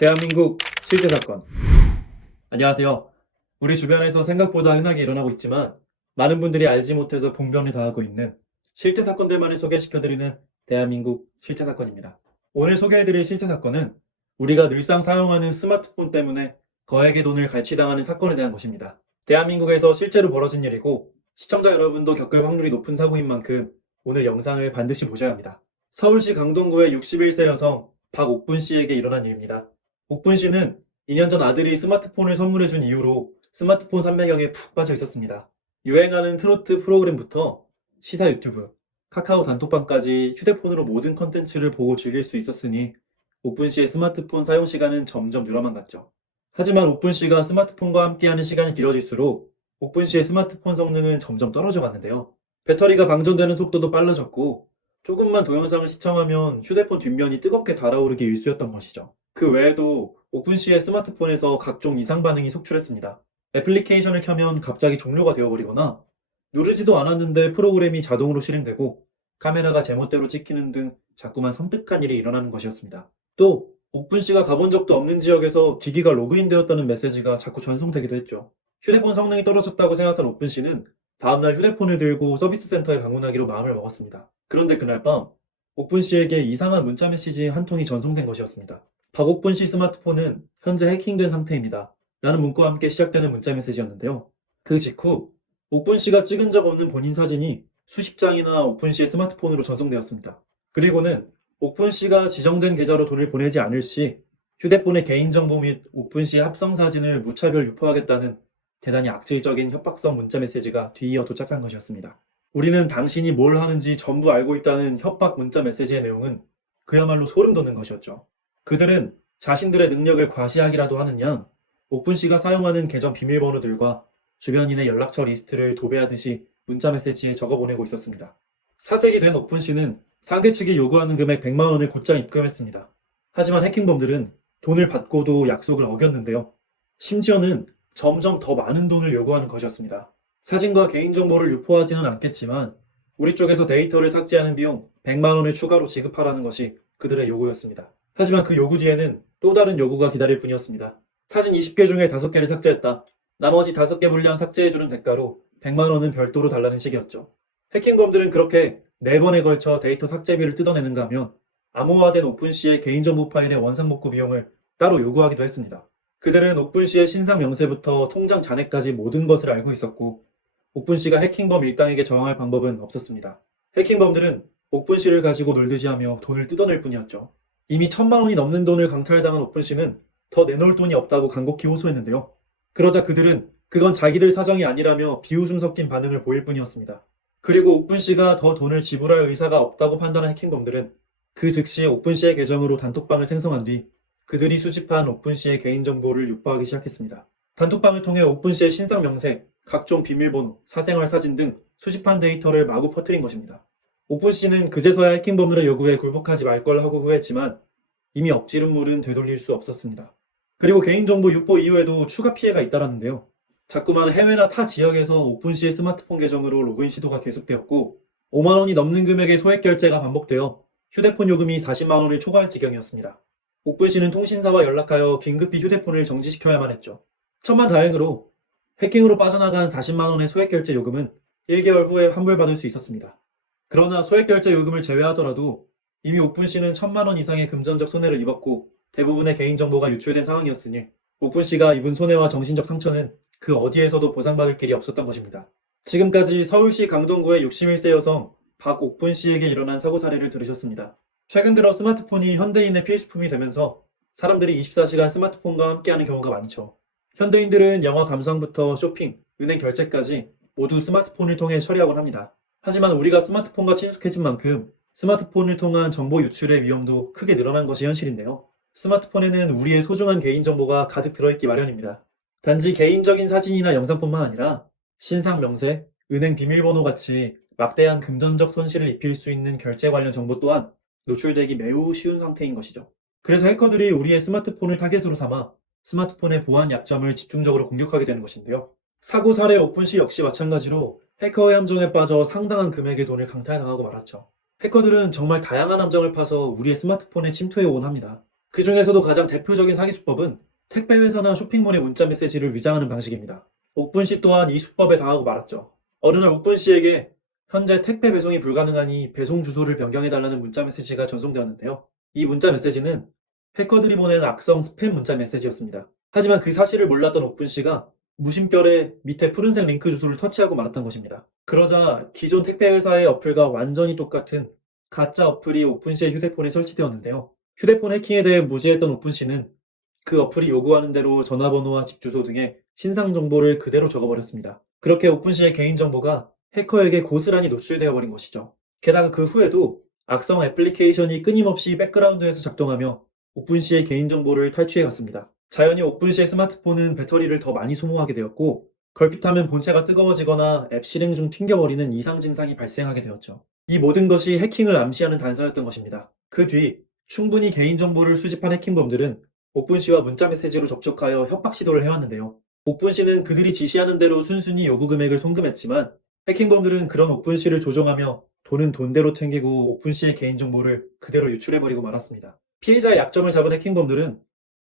대한민국 실제 사건. 안녕하세요. 우리 주변에서 생각보다 흔하게 일어나고 있지만 많은 분들이 알지 못해서 봉변을 당하고 있는 실제 사건들만을 소개시켜드리는 대한민국 실제 사건입니다. 오늘 소개해드릴 실제 사건은 우리가 늘상 사용하는 스마트폰 때문에 거액의 돈을 갈취당하는 사건에 대한 것입니다. 대한민국에서 실제로 벌어진 일이고 시청자 여러분도 겪을 확률이 높은 사고인 만큼 오늘 영상을 반드시 보셔야 합니다. 서울시 강동구의 61세 여성 박옥분 씨에게 일어난 일입니다. 옥분 씨는 2년 전 아들이 스마트폰을 선물해준 이후로 스마트폰 삼매경에 푹 빠져 있었습니다. 유행하는 트로트 프로그램부터 시사 유튜브, 카카오 단톡방까지 휴대폰으로 모든 컨텐츠를 보고 즐길 수 있었으니 옥분 씨의 스마트폰 사용 시간은 점점 늘어만 갔죠. 하지만 옥분 씨가 스마트폰과 함께하는 시간이 길어질수록 옥분 씨의 스마트폰 성능은 점점 떨어져 갔는데요. 배터리가 방전되는 속도도 빨라졌고 조금만 동영상을 시청하면 휴대폰 뒷면이 뜨겁게 달아오르기 일쑤였던 것이죠. 그 외에도 옥분 씨의 스마트폰에서 각종 이상 반응이 속출했습니다. 애플리케이션을 켜면 갑자기 종료가 되어버리거나 누르지도 않았는데 프로그램이 자동으로 실행되고 카메라가 제멋대로 찍히는 등 자꾸만 섬뜩한 일이 일어나는 것이었습니다. 또 옥분 씨가 가본 적도 없는 지역에서 기기가 로그인되었다는 메시지가 자꾸 전송되기도 했죠. 휴대폰 성능이 떨어졌다고 생각한 옥분 씨는 다음날 휴대폰을 들고 서비스 센터에 방문하기로 마음을 먹었습니다. 그런데 그날 밤 옥분 씨에게 이상한 문자 메시지 한 통이 전송된 것이었습니다. 박옥분 씨 스마트폰은 현재 해킹된 상태입니다. 라는 문구와 함께 시작되는 문자 메시지였는데요. 그 직후 옥분 씨가 찍은 적 없는 본인 사진이 수십 장이나 옥분 씨의 스마트폰으로 전송되었습니다. 그리고는 옥분 씨가 지정된 계좌로 돈을 보내지 않을 시 휴대폰의 개인정보 및 옥분 씨의 합성 사진을 무차별 유포하겠다는 대단히 악질적인 협박성 문자 메시지가 뒤이어 도착한 것이었습니다. 우리는 당신이 뭘 하는지 전부 알고 있다는 협박 문자 메시지의 내용은 그야말로 소름 돋는 것이었죠. 그들은 자신들의 능력을 과시하기라도 하는 양 옥분 씨가 사용하는 계정 비밀번호들과 주변인의 연락처 리스트를 도배하듯이 문자 메시지에 적어보내고 있었습니다. 사색이 된 옥분 씨는 상대 측이 요구하는 금액 100만 원을 곧장 입금했습니다. 하지만 해킹범들은 돈을 받고도 약속을 어겼는데요. 심지어는 점점 더 많은 돈을 요구하는 것이었습니다. 사진과 개인정보를 유포하지는 않겠지만 우리 쪽에서 데이터를 삭제하는 비용 100만 원을 추가로 지급하라는 것이 그들의 요구였습니다. 하지만 그 요구 뒤에는 또 다른 요구가 기다릴 뿐이었습니다. 사진 20개 중에 5개를 삭제했다. 나머지 5개 분량 삭제해주는 대가로 100만 원은 별도로 달라는 식이었죠. 해킹범들은 그렇게 4번에 걸쳐 데이터 삭제비를 뜯어내는가 하면 암호화된 옥분 씨의 개인정보 파일의 원상복구 비용을 따로 요구하기도 했습니다. 그들은 옥분 씨의 신상 명세부터 통장 잔액까지 모든 것을 알고 있었고 옥분 씨가 해킹범 일당에게 저항할 방법은 없었습니다. 해킹범들은 옥분 씨를 가지고 놀듯이 하며 돈을 뜯어낼 뿐이었죠. 이미 1,000만 원이 넘는 돈을 강탈당한 옥분 씨는 더 내놓을 돈이 없다고 간곡히 호소했는데요. 그러자 그들은 그건 자기들 사정이 아니라며 비웃음 섞인 반응을 보일 뿐이었습니다. 그리고 옥분 씨가 더 돈을 지불할 의사가 없다고 판단한 해킹범들은 그 즉시 옥분 씨의 계정으로 단톡방을 생성한 뒤 그들이 수집한 옥분 씨의 개인정보를 유포하기 시작했습니다. 단톡방을 통해 옥분 씨의 신상 명세, 각종 비밀번호, 사생활 사진 등 수집한 데이터를 마구 퍼뜨린 것입니다. 옥분 씨는 그제서야 해킹범들의 요구에 굴복하지 말 걸 하고 후회했지만 이미 엎지른 물은 되돌릴 수 없었습니다. 그리고 개인정보 유포 이후에도 추가 피해가 잇따랐는데요. 자꾸만 해외나 타 지역에서 옥분 씨의 스마트폰 계정으로 로그인 시도가 계속되었고 5만 원이 넘는 금액의 소액 결제가 반복되어 휴대폰 요금이 40만 원을 초과할 지경이었습니다. 옥분 씨는 통신사와 연락하여 긴급히 휴대폰을 정지시켜야만 했죠. 천만다행으로 해킹으로 빠져나간 40만 원의 소액 결제 요금은 1개월 후에 환불받을 수 있었습니다. 그러나 소액 결제 요금을 제외하더라도 이미 옥분 씨는 1,000만 원 이상의 금전적 손해를 입었고 대부분의 개인정보가 유출된 상황이었으니 옥분 씨가 입은 손해와 정신적 상처는 그 어디에서도 보상받을 길이 없었던 것입니다. 지금까지 서울시 강동구의 61세 여성 박옥분 씨에게 일어난 사고 사례를 들으셨습니다. 최근 들어 스마트폰이 현대인의 필수품이 되면서 사람들이 24시간 스마트폰과 함께하는 경우가 많죠. 현대인들은 영화 감상부터 쇼핑, 은행 결제까지 모두 스마트폰을 통해 처리하곤 합니다. 하지만 우리가 스마트폰과 친숙해진 만큼 스마트폰을 통한 정보 유출의 위험도 크게 늘어난 것이 현실인데요. 스마트폰에는 우리의 소중한 개인정보가 가득 들어있기 마련입니다. 단지 개인적인 사진이나 영상뿐만 아니라 신상 명세, 은행 비밀번호 같이 막대한 금전적 손실을 입힐 수 있는 결제 관련 정보 또한 노출되기 매우 쉬운 상태인 것이죠. 그래서 해커들이 우리의 스마트폰을 타겟으로 삼아 스마트폰의 보안 약점을 집중적으로 공격하게 되는 것인데요. 사고 사례 옥분 씨 역시 마찬가지로 해커의 함정에 빠져 상당한 금액의 돈을 강탈당하고 말았죠. 해커들은 정말 다양한 함정을 파서 우리의 스마트폰에 침투해 오곤 합니다. 그 중에서도 가장 대표적인 사기 수법은 택배 회사나 쇼핑몰의 문자 메시지를 위장하는 방식입니다. 옥분 씨 또한 이 수법에 당하고 말았죠. 어느 날 옥분 씨에게 현재 택배 배송이 불가능하니 배송 주소를 변경해달라는 문자 메시지가 전송되었는데요. 이 문자 메시지는 해커들이 보낸 악성 스팸 문자 메시지였습니다. 하지만 그 사실을 몰랐던 옥분 씨가 무심결에 밑에 푸른색 링크 주소를 터치하고 말았던 것입니다. 그러자 기존 택배 회사의 어플과 완전히 똑같은 가짜 어플이 옥분 씨의 휴대폰에 설치되었는데요. 휴대폰 해킹에 대해 무지했던 옥분 씨는 그 어플이 요구하는 대로 전화번호와 집 주소 등의 신상 정보를 그대로 적어버렸습니다. 그렇게 옥분 씨의 개인정보가 해커에게 고스란히 노출되어 버린 것이죠. 게다가 그 후에도 악성 애플리케이션이 끊임없이 백그라운드에서 작동하며 옥분 씨의 개인정보를 탈취해 갔습니다. 자연히 옥분 씨의 스마트폰은 배터리를 더 많이 소모하게 되었고 걸핏하면 본체가 뜨거워지거나 앱 실행 중 튕겨버리는 이상 증상이 발생하게 되었죠. 이 모든 것이 해킹을 암시하는 단서였던 것입니다. 그 뒤 충분히 개인정보를 수집한 해킹범들은 옥분 씨와 문자 메시지로 접촉하여 협박 시도를 해왔는데요. 옥분 씨는 그들이 지시하는 대로 순순히 요구 금액을 송금했지만 해킹범들은 그런 옥분 씨를 조종하며 돈은 돈대로 튕기고 옥분 씨의 개인정보를 그대로 유출해버리고 말았습니다. 피해자의 약점을 잡은 해킹범들은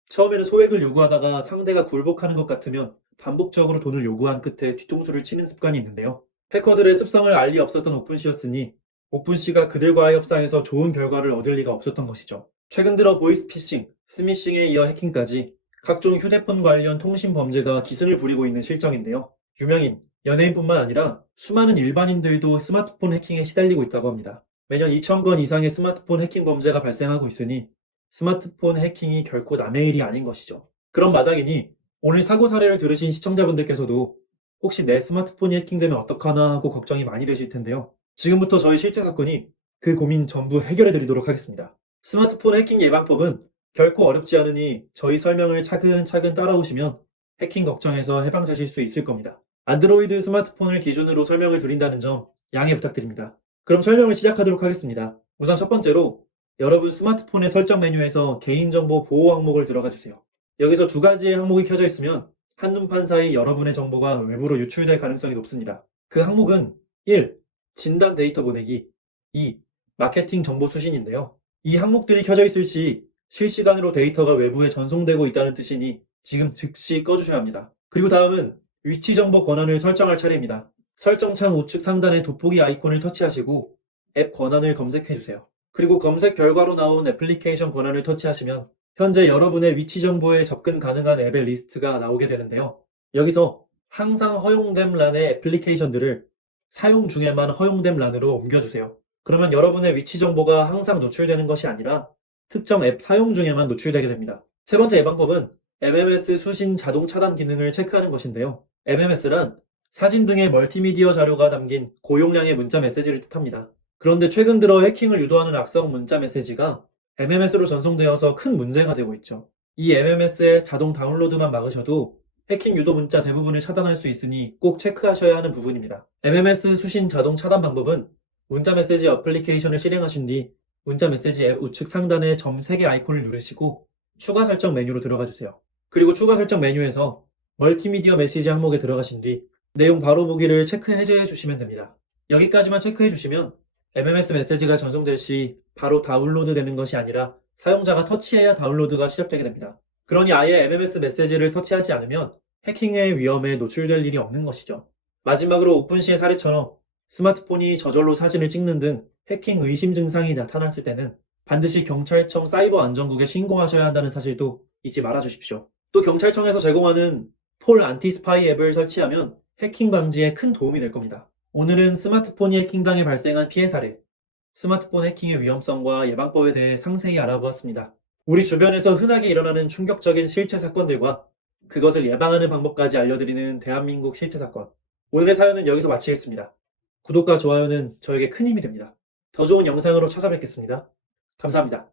처음에는 소액을 요구하다가 상대가 굴복하는 것 같으면 반복적으로 돈을 요구한 끝에 뒤통수를 치는 습관이 있는데요. 해커들의 습성을 알 리 없었던 옥분 씨였으니 옥분 씨가 그들과의 협상에서 좋은 결과를 얻을 리가 없었던 것이죠. 최근 들어 보이스피싱, 스미싱에 이어 해킹까지 각종 휴대폰 관련 통신 범죄가 기승을 부리고 있는 실정인데요. 유명인, 연예인뿐만 아니라 수많은 일반인들도 스마트폰 해킹에 시달리고 있다고 합니다. 매년 2,000건 이상의 스마트폰 해킹 범죄가 발생하고 있으니 스마트폰 해킹이 결코 남의 일이 아닌 것이죠. 그런 마당이니 오늘 사고 사례를 들으신 시청자분들께서도 혹시 내 스마트폰이 해킹되면 어떡하나 하고 걱정이 많이 되실 텐데요. 지금부터 저희 실제 사건이 그 고민 전부 해결해 드리도록 하겠습니다. 스마트폰 해킹 예방법은 결코 어렵지 않으니 저희 설명을 차근차근 따라오시면 해킹 걱정에서 해방되실 수 있을 겁니다. 안드로이드 스마트폰을 기준으로 설명을 드린다는 점 양해 부탁드립니다. 그럼 설명을 시작하도록 하겠습니다. 우선 첫 번째로 여러분 스마트폰의 설정 메뉴에서 개인정보 보호 항목을 들어가 주세요. 여기서 두 가지의 항목이 켜져 있으면 한눈판 사이 여러분의 정보가 외부로 유출될 가능성이 높습니다. 그 항목은 1. 진단 데이터 보내기 2. 마케팅 정보 수신인데요. 이 항목들이 켜져 있을 시 실시간으로 데이터가 외부에 전송되고 있다는 뜻이니 지금 즉시 꺼주셔야 합니다. 그리고 다음은 위치 정보 권한을 설정할 차례입니다. 설정창 우측 상단에 돋보기 아이콘을 터치하시고 앱 권한을 검색해주세요. 그리고 검색 결과로 나온 애플리케이션 권한을 터치하시면 현재 여러분의 위치 정보에 접근 가능한 앱의 리스트가 나오게 되는데요. 여기서 항상 허용됨 란의 애플리케이션들을 사용 중에만 허용됨 란으로 옮겨주세요. 그러면 여러분의 위치 정보가 항상 노출되는 것이 아니라 특정 앱 사용 중에만 노출되게 됩니다. 세 번째 예방법은 MMS 수신 자동 차단 기능을 체크하는 것인데요. MMS란 사진 등의 멀티미디어 자료가 담긴 고용량의 문자 메시지를 뜻합니다. 그런데 최근 들어 해킹을 유도하는 악성 문자 메시지가 MMS로 전송되어서 큰 문제가 되고 있죠. 이 MMS의 자동 다운로드만 막으셔도 해킹 유도 문자 대부분을 차단할 수 있으니 꼭 체크하셔야 하는 부분입니다. MMS 수신 자동 차단 방법은 문자 메시지 어플리케이션을 실행하신 뒤 문자 메시지 앱 우측 상단에 점 3개 아이콘을 누르시고 추가 설정 메뉴로 들어가 주세요. 그리고 추가 설정 메뉴에서 멀티미디어 메시지 항목에 들어가신 뒤 내용 바로 보기를 체크 해제해 주시면 됩니다. 여기까지만 체크해 주시면 MMS 메시지가 전송될 시 바로 다운로드 되는 것이 아니라 사용자가 터치해야 다운로드가 시작되게 됩니다. 그러니 아예 MMS 메시지를 터치하지 않으면 해킹의 위험에 노출될 일이 없는 것이죠. 마지막으로 옥분 씨의 사례처럼 스마트폰이 저절로 사진을 찍는 등 해킹 의심 증상이 나타났을 때는 반드시 경찰청 사이버 안전국에 신고하셔야 한다는 사실도 잊지 말아 주십시오. 또 경찰청에서 제공하는 폴 안티스파이 앱을 설치하면 해킹 방지에 큰 도움이 될 겁니다. 오늘은 스마트폰이 해킹당해 발생한 피해 사례, 스마트폰 해킹의 위험성과 예방법에 대해 상세히 알아보았습니다. 우리 주변에서 흔하게 일어나는 충격적인 실제 사건들과 그것을 예방하는 방법까지 알려드리는 대한민국 실제 사건. 오늘의 사연은 여기서 마치겠습니다. 구독과 좋아요는 저에게 큰 힘이 됩니다. 더 좋은 영상으로 찾아뵙겠습니다. 감사합니다.